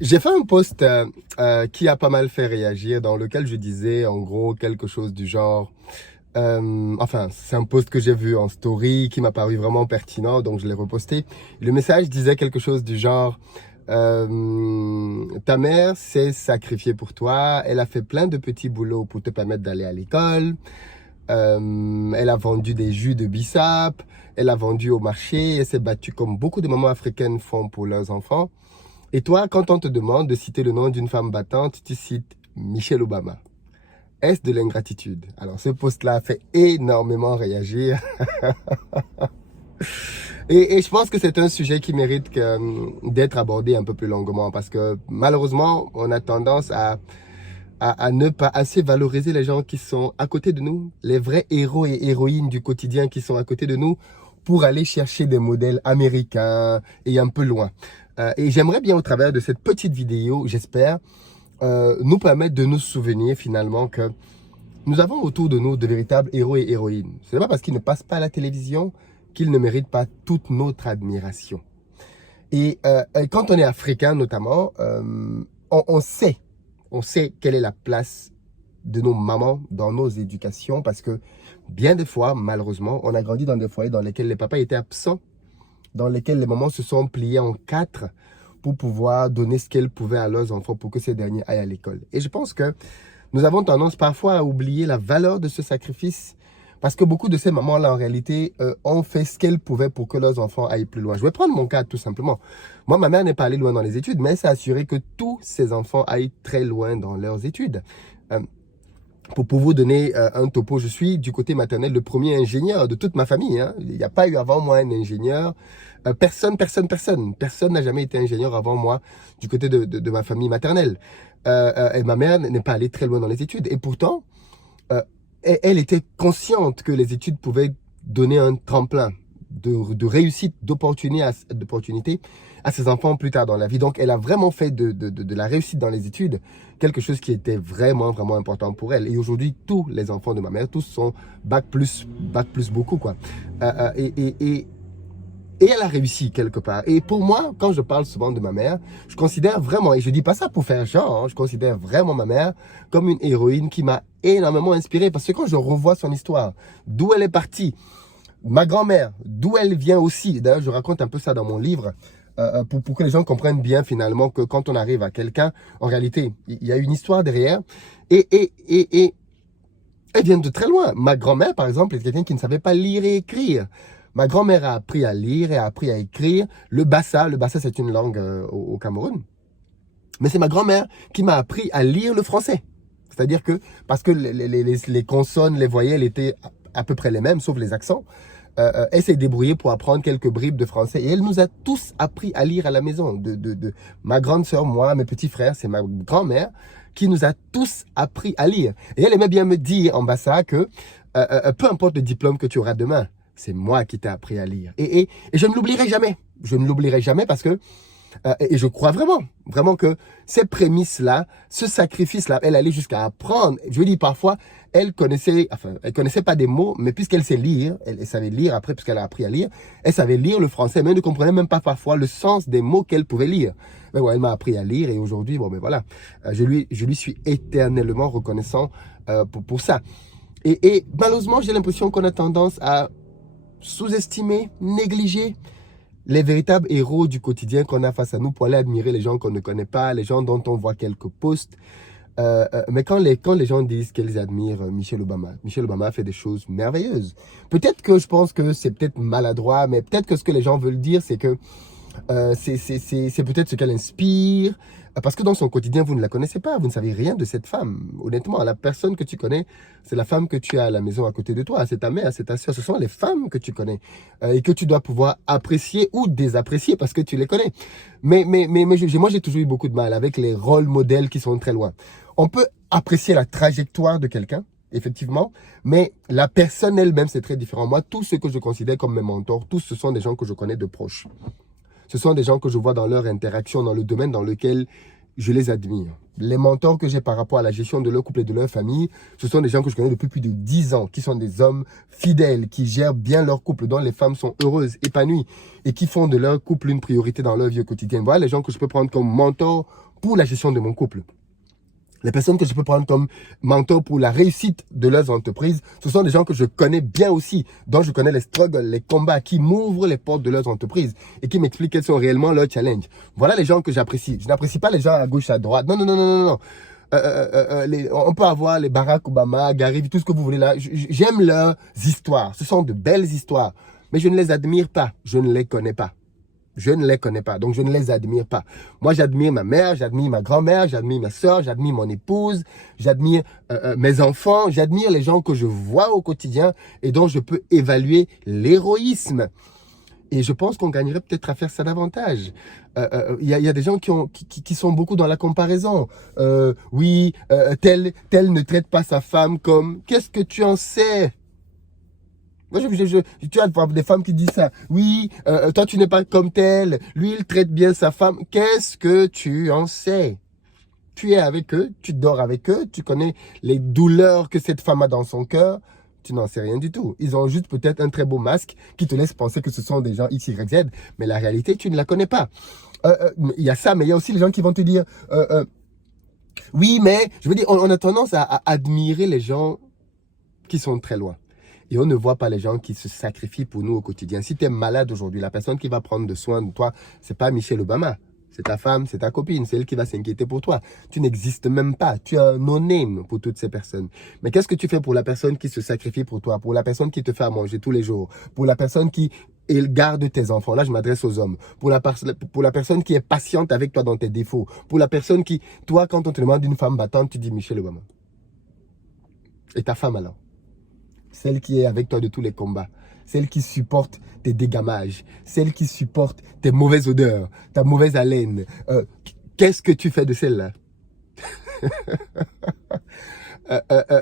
J'ai fait un post qui a pas mal fait réagir, dans lequel je disais en gros quelque chose du genre, enfin c'est un post que j'ai vu en story qui m'a paru vraiment pertinent, donc je l'ai reposté. Le message disait quelque chose du genre, ta mère s'est sacrifiée pour toi, elle a fait plein de petits boulots pour te permettre d'aller à l'école, elle a vendu des jus de bissap, elle a vendu au marché, elle s'est battue comme beaucoup de mamans africaines font pour leurs enfants. Et toi, quand on te demande de citer le nom d'une femme battante, tu cites Michelle Obama. Est-ce de l'ingratitude? Alors, ce post-là a fait énormément réagir. Et je pense que c'est un sujet qui mérite d'être abordé un peu plus longuement parce que malheureusement, on a tendance à ne pas assez valoriser les gens qui sont à côté de nous, les vrais héros et héroïnes du quotidien qui sont à côté de nous, pour aller chercher des modèles américains et un peu loin. Et j'aimerais bien, au travers de cette petite vidéo, j'espère, nous permettre de nous souvenir finalement que nous avons autour de nous de véritables héros et héroïnes. Ce n'est pas parce qu'ils ne passent pas à la télévision qu'ils ne méritent pas toute notre admiration. Et quand on est africain notamment, on sait quelle est la place de nos mamans dans nos éducations parce que bien des fois, malheureusement, on a grandi dans des foyers dans lesquels les papas étaient absents, dans lesquels les mamans se sont pliées en quatre pour pouvoir donner ce qu'elles pouvaient à leurs enfants pour que ces derniers aillent à l'école. Et je pense que nous avons tendance parfois à oublier la valeur de ce sacrifice parce que beaucoup de ces mamans-là, en réalité, ont fait ce qu'elles pouvaient pour que leurs enfants aillent plus loin. Je vais prendre mon cas tout simplement. Moi, ma mère n'est pas allée loin dans les études, mais elle s'est assurée que tous ses enfants aillent très loin dans leurs études. Pour vous donner un topo, je suis du côté maternel le premier ingénieur de toute ma famille. Hein. Il n'y a pas eu avant moi un ingénieur. Personne n'a jamais été ingénieur avant moi du côté de ma famille maternelle. Et ma mère n'est pas allée très loin dans les études. Et pourtant, elle était consciente que les études pouvaient donner un tremplin de réussite, d'opportunité à ses enfants plus tard dans la vie. Donc, elle a vraiment fait de la réussite dans les études quelque chose qui était vraiment, vraiment important pour elle. Et aujourd'hui, tous les enfants de ma mère, tous sont bac plus beaucoup, quoi. Et elle a réussi quelque part. Et pour moi, quand je parle souvent de ma mère, je considère vraiment, et je dis pas ça pour faire genre, hein, je considère vraiment ma mère comme une héroïne qui m'a énormément inspiré. Parce que quand je revois son histoire, d'où elle est partie, ma grand-mère, d'où elle vient aussi, d'ailleurs je raconte un peu ça dans mon livre, pour que les gens comprennent bien finalement que quand on arrive à quelqu'un, en réalité, il y a une histoire derrière. Et elle vient de très loin. Ma grand-mère, par exemple, est quelqu'un qui ne savait pas lire et écrire. Ma grand-mère a appris à lire et a appris à écrire le bassa. Le bassa, c'est une langue au Cameroun. Mais c'est ma grand-mère qui m'a appris à lire le français. C'est-à-dire que, parce que les consonnes, les voyelles étaient à peu près les mêmes, sauf les accents, elle s'est débrouillée pour apprendre quelques bribes de français. Et elle nous a tous appris à lire à la maison. Ma grande sœur, moi, mes petits frères, c'est ma grand-mère qui nous a tous appris à lire. Et elle aimait bien me dire en bassa que peu importe le diplôme que tu auras demain, c'est moi qui t'ai appris à lire. Et je ne l'oublierai jamais. Je ne l'oublierai jamais parce que, et je crois vraiment que ces prémices-là, ce sacrifice-là, elle allait jusqu'à apprendre. Je veux dire, parfois, elle connaissait pas des mots, mais puisqu'elle sait lire, elle savait lire après, puisqu'elle a appris à lire, elle savait lire le français, mais elle ne comprenait même pas parfois le sens des mots qu'elle pouvait lire. Mais ouais, elle m'a appris à lire et aujourd'hui, bon, ben voilà, je lui suis éternellement reconnaissant pour ça. Et malheureusement, j'ai l'impression qu'on a tendance à sous-estimer, négliger les véritables héros du quotidien qu'on a face à nous pour aller admirer les gens qu'on ne connaît pas, les gens dont on voit quelques posts. Mais quand les gens disent qu'ils admirent Michelle Obama a fait des choses merveilleuses. Peut-être que je pense que c'est peut-être maladroit, mais peut-être que ce que les gens veulent dire, c'est que c'est peut-être ce qu'elle inspire. Parce que dans son quotidien, vous ne la connaissez pas, vous ne savez rien de cette femme. Honnêtement, la personne que tu connais, c'est la femme que tu as à la maison à côté de toi, c'est ta mère, c'est ta soeur, ce sont les femmes que tu connais et que tu dois pouvoir apprécier ou désapprécier parce que tu les connais. Mais moi, j'ai toujours eu beaucoup de mal avec les rôles modèles qui sont très loin. On peut apprécier la trajectoire de quelqu'un, effectivement, mais la personne elle-même, c'est très différent. Moi, tous ceux que je considère comme mes mentors, tous ce sont des gens que je connais de proche. Ce sont des gens que je vois dans leur interaction, dans le domaine dans lequel je les admire. Les mentors que j'ai par rapport à la gestion de leur couple et de leur famille, ce sont des gens que je connais depuis plus de 10 ans, qui sont des hommes fidèles, qui gèrent bien leur couple, dont les femmes sont heureuses, épanouies, et qui font de leur couple une priorité dans leur vie quotidienne. Voilà les gens que je peux prendre comme mentors pour la gestion de mon couple. Les personnes que je peux prendre comme mentors pour la réussite de leurs entreprises, ce sont des gens que je connais bien aussi, dont je connais les struggles, les combats, qui m'ouvrent les portes de leurs entreprises et qui m'expliquent quels sont réellement leurs challenges. Voilà les gens que j'apprécie. Je n'apprécie pas les gens à gauche, à droite. Non, non, non, non, non, non. On peut avoir les Barack Obama, Gary, tout ce que vous voulez là. J'aime leurs histoires. Ce sont de belles histoires. Mais je ne les admire pas. Je ne les connais pas. Je ne les connais pas, donc je ne les admire pas. Moi, j'admire ma mère, j'admire ma grand-mère, j'admire ma soeur, j'admire mon épouse, j'admire mes enfants, j'admire les gens que je vois au quotidien et dont je peux évaluer l'héroïsme. Et je pense qu'on gagnerait peut-être à faire ça davantage. Il y a des gens qui sont beaucoup dans la comparaison. Oui, tel ne traite pas sa femme comme... Qu'est-ce que tu en sais ? Moi, tu as des femmes qui disent ça. Oui, toi, tu n'es pas comme tel. Lui, il traite bien sa femme. Qu'est-ce que tu en sais? Tu es avec eux, tu dors avec eux, tu connais les douleurs que cette femme a dans son cœur. Tu n'en sais rien du tout. Ils ont juste peut-être un très beau masque qui te laisse penser que ce sont des gens X, Y, Z. Mais la réalité, tu ne la connais pas. Il y a ça, mais il y a aussi les gens qui vont te dire... oui, mais je veux dire, on a tendance à admirer les gens qui sont très loin. Et on ne voit pas les gens qui se sacrifient pour nous au quotidien. Si tu es malade aujourd'hui, la personne qui va prendre soin de toi, c'est pas Michelle Obama. C'est ta femme, c'est ta copine, c'est elle qui va s'inquiéter pour toi. Tu n'existes même pas. Tu es un no-name pour toutes ces personnes. Mais qu'est-ce que tu fais pour la personne qui se sacrifie pour toi, pour la personne qui te fait à manger tous les jours, pour la personne qui garde tes enfants? Là, je m'adresse aux hommes. Pour la personne qui est patiente avec toi dans tes défauts. Pour la personne qui, toi, quand on te demande une femme battante, tu dis Michelle Obama. Et ta femme alors? Celle qui est avec toi de tous les combats, celle qui supporte tes dégamages, celle qui supporte tes mauvaises odeurs, ta mauvaise haleine. Qu'est-ce que tu fais de celle-là?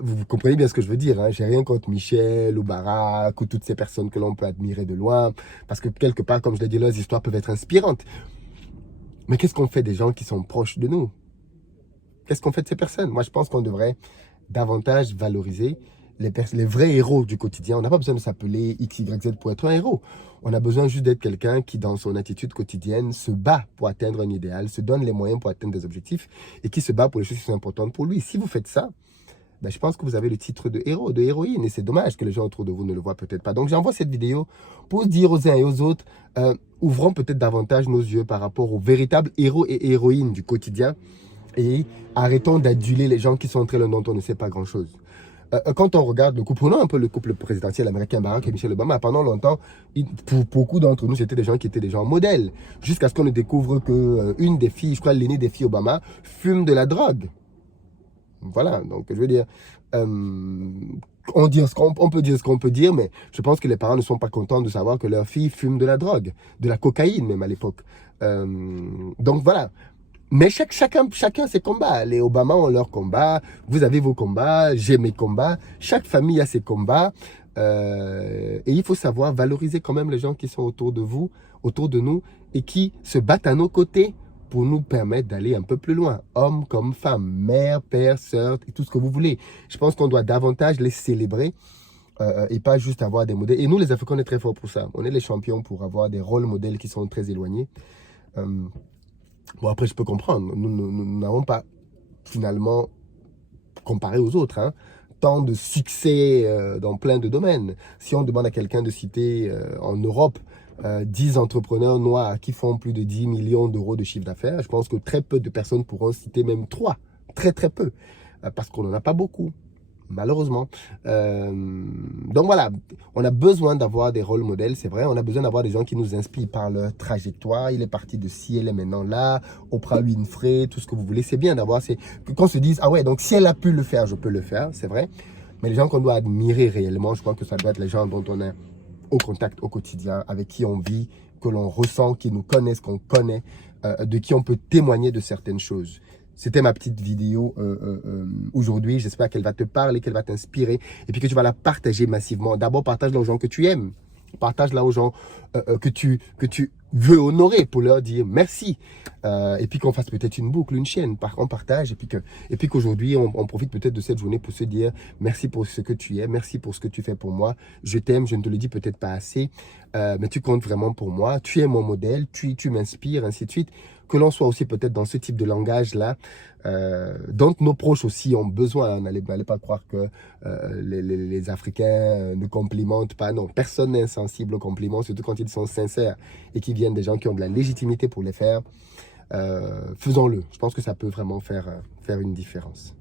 Vous comprenez bien ce que je veux dire, hein? J'ai rien contre Michel ou Barack ou toutes ces personnes que l'on peut admirer de loin, parce que quelque part, comme je l'ai dit, leurs histoires peuvent être inspirantes. Mais qu'est-ce qu'on fait des gens qui sont proches de nous? Qu'est-ce qu'on fait de ces personnes? Moi, je pense qu'on devrait davantage valoriser les vrais héros du quotidien. On n'a pas besoin de s'appeler X, Y, Z pour être un héros. On a besoin juste d'être quelqu'un qui, dans son attitude quotidienne, se bat pour atteindre un idéal, se donne les moyens pour atteindre des objectifs et qui se bat pour les choses qui sont importantes pour lui. Si vous faites ça, ben, je pense que vous avez le titre de héros, de héroïne. Et c'est dommage que les gens autour de vous ne le voient peut-être pas. Donc, j'envoie cette vidéo pour dire aux uns et aux autres, ouvrons peut-être davantage nos yeux par rapport aux véritables héros et héroïnes du quotidien et arrêtons d'aduler les gens qui sont très loin dont on ne sait pas grand-chose. Quand on regarde le couple, prenons un peu le couple présidentiel américain, Barack et Michelle Obama, pendant longtemps, pour beaucoup d'entre nous, c'était des gens qui étaient des gens modèles. Jusqu'à ce qu'on ne découvre qu'une des filles, je crois l'aînée des filles Obama, fume de la drogue. Voilà, donc je veux dire, on peut dire ce qu'on peut dire, mais je pense que les parents ne sont pas contents de savoir que leur fille fume de la drogue, de la cocaïne même à l'époque. Donc voilà. Mais chacun ses combats. Les Obama ont leurs combats, vous avez vos combats, j'ai mes combats. Chaque famille a ses combats. Et il faut savoir valoriser quand même les gens qui sont autour de vous, autour de nous, et qui se battent à nos côtés pour nous permettre d'aller un peu plus loin. Hommes comme femmes, mère, père, sœur, et tout ce que vous voulez. Je pense qu'on doit davantage les célébrer et pas juste avoir des modèles. Et nous, les Africains, on est très forts pour ça. On est les champions pour avoir des rôles modèles qui sont très éloignés. Bon, après, je peux comprendre. Nous n'avons pas, finalement, comparé aux autres, hein, tant de succès dans plein de domaines. Si on demande à quelqu'un de citer en Europe 10 entrepreneurs noirs qui font plus de 10 millions d'euros de chiffre d'affaires, je pense que très peu de personnes pourront citer même 3. Très, très peu. Parce qu'on n'en a pas beaucoup. Malheureusement. Donc voilà, on a besoin d'avoir des rôles modèles, c'est vrai. On a besoin d'avoir des gens qui nous inspirent par leur trajectoire. Il est parti de ci, elle est maintenant là. Oprah Winfrey, tout ce que vous voulez. C'est bien d'avoir, qu'on se dise, ah ouais, donc si elle a pu le faire, je peux le faire, c'est vrai. Mais les gens qu'on doit admirer réellement, je crois que ça doit être les gens dont on est au contact au quotidien, avec qui on vit, que l'on ressent, qui nous connaissent, qu'on connaît, de qui on peut témoigner de certaines choses. C'était ma petite vidéo aujourd'hui. J'espère qu'elle va te parler, qu'elle va t'inspirer et puis que tu vas la partager massivement. D'abord, partage-la aux gens que tu aimes. Partage-la aux gens que tu veux honorer, pour leur dire merci. Et puis qu'on fasse peut-être une boucle, une chaîne, on partage. Et puis qu'aujourd'hui, on profite peut-être de cette journée pour se dire merci pour ce que tu es, merci pour ce que tu fais pour moi. Je t'aime, je ne te le dis peut-être pas assez, mais tu comptes vraiment pour moi. Tu es mon modèle, tu m'inspires, ainsi de suite. Que l'on soit aussi peut-être dans ce type de langage-là, dont nos proches aussi ont besoin. N'allez pas croire que les Africains ne complimentent pas. Non, personne n'est insensible aux compliments, surtout quand ils sont sincères et qui viennent des gens qui ont de la légitimité pour les faire. Faisons-le. Je pense que ça peut vraiment faire une différence.